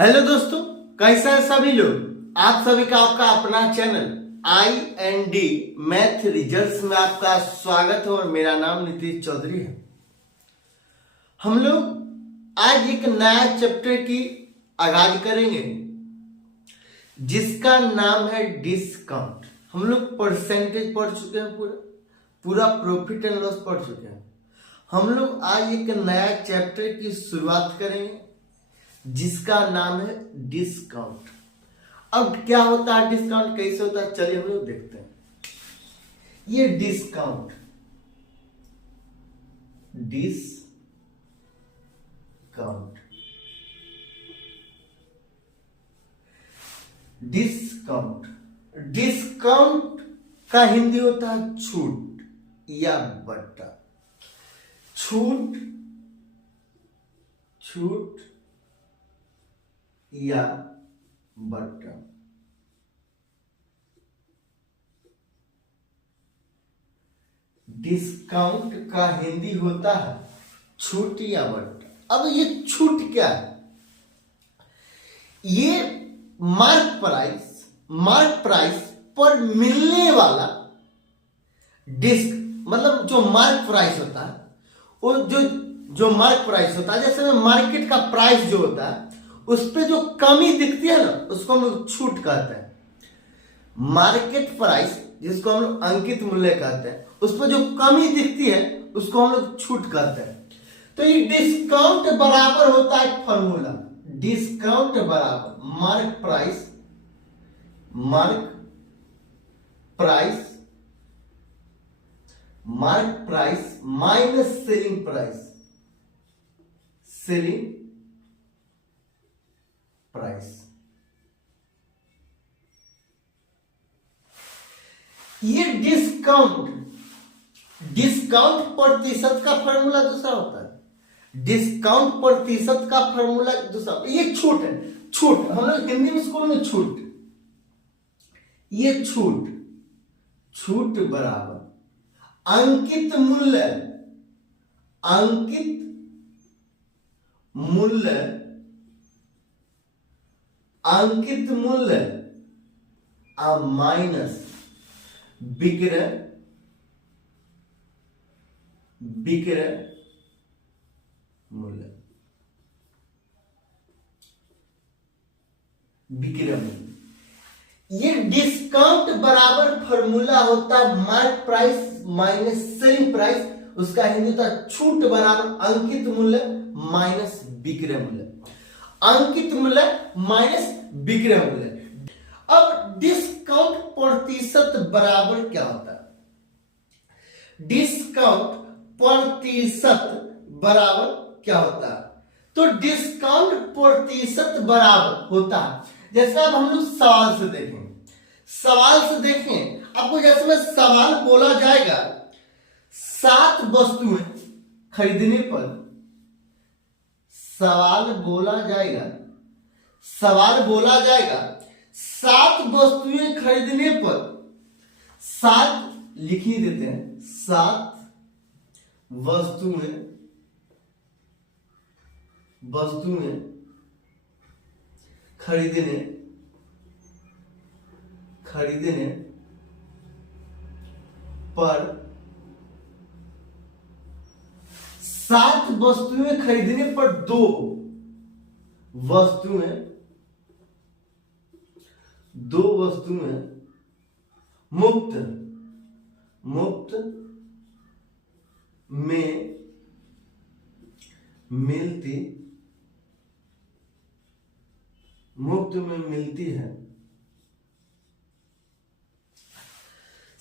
Hello दोस्तों, कैसा है सभी लोग। आप सभी का आपका अपना चैनल IND मैथ रिजल्ट्स में आपका स्वागत है और मेरा नाम नीतीश चौधरी है। हम लोग आज एक नया चैप्टर की आगाज करेंगे जिसका नाम है डिस्काउंट। हम लोग परसेंटेज पढ़ चुके हैं, पूरा प्रॉफिट एंड लॉस पढ़ चुके हैं। हम लोग आज एक नया चैप्टर की शुरुआत करेंगे जिसका नाम है डिस्काउंट। अब क्या होता है डिस्काउंट, कैसे होता है, चलिए हम लोग देखते हैं। ये डिस्काउंट डिस्काउंट डिस्काउंट का हिंदी होता है छूट या बट्टा। छूट या बट्टा। डिस्काउंट का हिंदी होता है छूट या बट्टा। अब ये छूट क्या है? ये मार्क प्राइस पर मिलने वाला डिस्क, मतलब जो मार्क प्राइस होता है, वो जो मार्क प्राइस होता है, जैसे मार्केट का प्राइस जो होता है उस पे जो कमी दिखती है ना, उसको हम लोग छूट कहते हैं। मार्केट प्राइस जिसको हम लोग अंकित मूल्य कहते हैं, उस पर जो कमी दिखती है उसको हम लोग छूट कहते हैं। तो ये डिस्काउंट बराबर होता है फॉर्मूला, डिस्काउंट बराबर mark price minus selling price. ये डिस्काउंट प्रतिशत का फॉर्मूला दूसरा होता है। डिस्काउंट प्रतिशत का फॉर्मूला दूसरा। ये छूट है, छूट हम लोग हिंदी में स्कूल में छूट। ये छूट बराबर अंकित मूल्य माइनस विक्रय मूल्य। ये डिस्काउंट बराबर फॉर्मूला होता है mark price minus selling price. उसका हिंदी होता है छूट बराबर अंकित मूल्य माइनस विक्रय मूल्य। अंकित मूल्य माइनस विक्रय मूल्य। अब डिस्काउंट प्रतिशत बराबर क्या होता है? डिस्काउंट प्रतिशत बराबर क्या होता है? तो डिस्काउंट प्रतिशत बराबर होता है, जैसे अब हम लोग सवाल से देखें। आपको जैसे में सवाल बोला जाएगा 7 वस्तुएं खरीदने पर, सवाल बोला जाएगा 7 वस्तुएं खरीदने पर, 7 लिख ही देते हैं, 7 वस्तुएं खरीदने पर, 7 वस्तुएं खरीदने पर 2 वस्तुएं मुफ्त में मिलती है।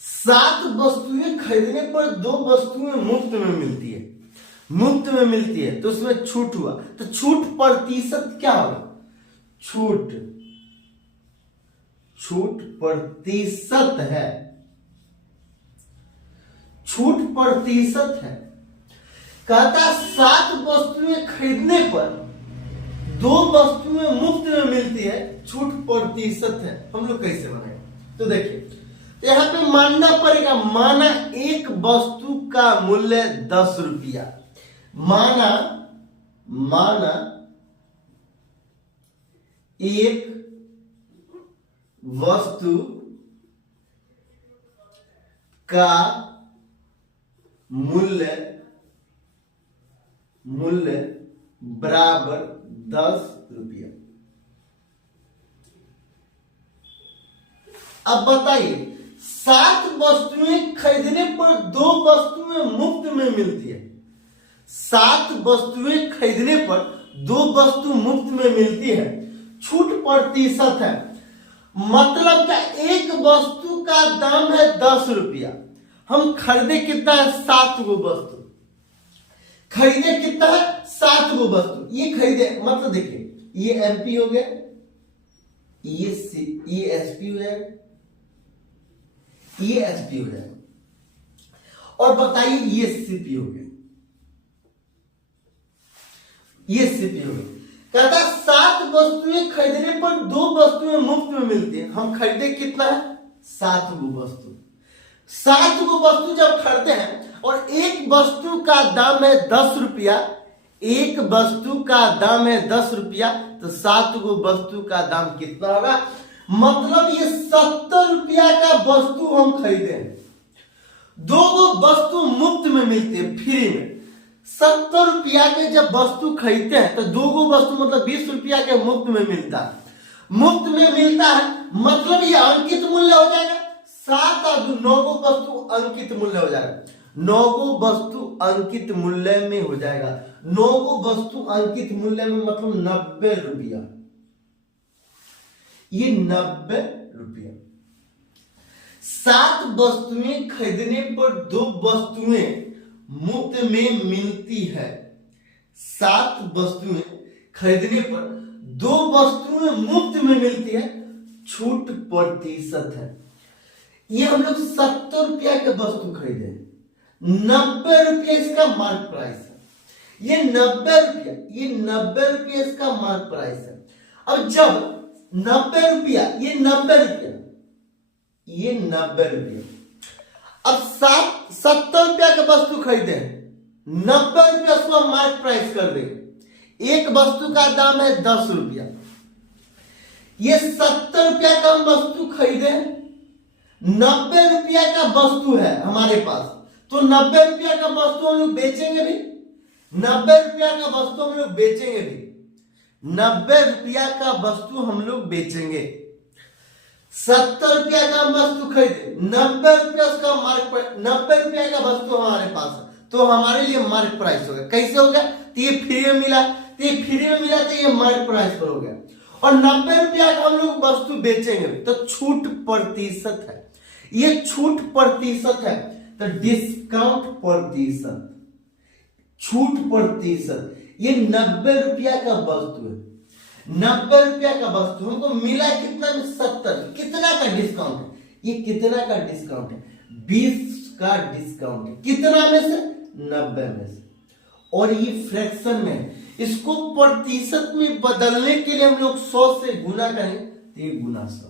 7 वस्तुएं खरीदने पर 2 वस्तुएं मुफ्त में मिलती है, तो उसमें छूट हुआ। तो छूट प्रतिशत क्या होगा? छूट प्रतिशत है। कहता 7 वस्तुएं खरीदने पर 2 वस्तुएं मुफ्त में मिलती है, छूट प्रतिशत है। हम लोग कैसे बनाएंगे? तो देखिए, तो यहां पे मानना पड़ेगा, माना एक वस्तु का मूल्य 10 रुपया, माना एक वस्तु का मूल्य बराबर 10 रुपया। अब बताइए 7 वस्तुएं खरीदने पर 2 वस्तुएं मुफ्त में मिलती है। 7 वस्तुएं खरीदने पर 2 वस्तु मुफ्त में मिलती है। छूट प्रतिशत है, मतलब क्या एक वस्तु का दाम है 10 रुपया, हम खरीदे कितना है 7 गो वस्तु, खरीदे कितना है 7 गो वस्तु। ये खरीदे मतलब देखिए ये एमपी हो गया, ये एसपी हो जाएगा, ये एसपी हो जाएगा, और बताइए ये सीपी हो गया, ये सीपी हो गया। कहता 7 वस्तुएं खरीदने पर 2 वस्तुएं मुफ्त में मिलती है, हम खरीदे कितना है 7 गो वस्तु। 7 गो वस्तु जब खरीदते हैं और एक वस्तु का दाम है 10 रुपया, एक वस्तु का दाम है 10 रुपया, तो 7 गो वस्तु का दाम कितना होगा, मतलब ये 70 रुपया का वस्तु हम खरीदे हैं। 2 गो वस्तु मुफ्त में मिलती है, फ्री में। 70 रुपया के जब वस्तु खरीदते हैं तो 2 गो वस्तु मतलब 20 रुपया के मुफ्त में मिलता है। मुफ्त में मिलता है मतलब ये अंकित मूल्य हो जाएगा। 7 और 9 गो वस्तु अंकित मूल्य हो जाएगा। 9 गो वस्तु अंकित मूल्य में हो जाएगा। 9 गो वस्तु अंकित मूल्य में मतलब 90 रुपया, ये 90 रुपया। 7 वस्तुएं खरीदने पर 2 वस्तुएं मुफ्त में मिलती है। 7 वस्तुएं खरीदने पर 2 वस्तुएं मुफ्त में मिलती है, छूट प्रतिशत है। ये हम लोग 70 रुपया के वस्तु खरीदे, 90 रुपया इसका मार्क प्राइस है। ये 90 रुपया, ये 90 रुपया इसका मार्क प्राइस है। अब जब 90 रुपया, ये 90 रुपया, ये 90 रुपया, अब 70 रुपया का वस्तु खरीदे, 90 रुपया उसको मार्क प्राइस कर देंगे। एक वस्तु का दाम है 10 रुपया, ये 70 रुपया का हम वस्तु खरीदे, 90 रुपया का वस्तु है हमारे पास, तो 90 रुपया का वस्तु हम लोग बेचेंगे भी, 90 रुपया का वस्तु हम लोग बेचेंगे भी, 90 रुपया का वस्तु हम लोग बेचेंगे। 70 रुपया का हम वस्तु खरीदे, 90 रुपया उसका मार्क, 90 रुपया का वस्तु हमारे पास है, तो हमारे लिए मार्क प्राइस हो गया। कैसे हो गया, तो ये फ्री में मिला, तो ये फ्री में मिला तो ये मार्क प्राइस पर हो गया। और 90 रुपया का हम लोग वस्तु बेचेंगे तो छूट प्रतिशत है, ये छूट प्रतिशत है, तो डिस्काउंट प्रतिशत, छूट प्रतिशत। ये 90 रुपया का वस्तु है, 90 रुपया का वस्तु हमको मिला कितना में 70, कितना का डिस्काउंट है, ये कितना का डिस्काउंट है, 20 का डिस्काउंट है, कितना में से 90 में से। और ये फ्रैक्शन में, इसको प्रतिशत में बदलने के लिए हम लोग 100 से गुना करें तो ये गुना 100,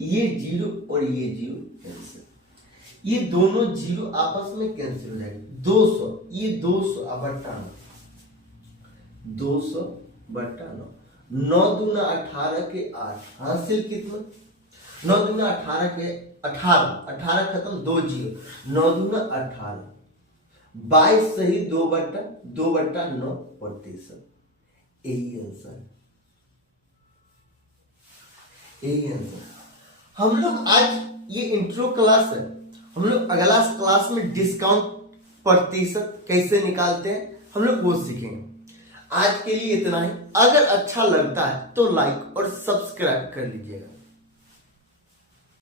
ये 0 और ये 0 कैंसिल, ये दोनों 0 आपस में कैंसिल हो जाएंगे। 200, ये 200 बटा 200 बटा 9, 9 दूना 18 के 8, हासिल कितना, 9 दूना 18 के 18, 18 खत्म 2 0, 9 दूना 18, 22 सही 2 बटा 9 प्रतिशत। यही आंसर है, यही आंसर। हम लोग आज ये इंट्रो क्लास है, हम लोग अगला क्लास में डिस्काउंट प्रतिशत कैसे निकालते हैं हम लोग वो सीखेंगे। आज के लिए इतना ही। अगर अच्छा लगता है तो लाइक और सब्सक्राइब कर लीजिएगा।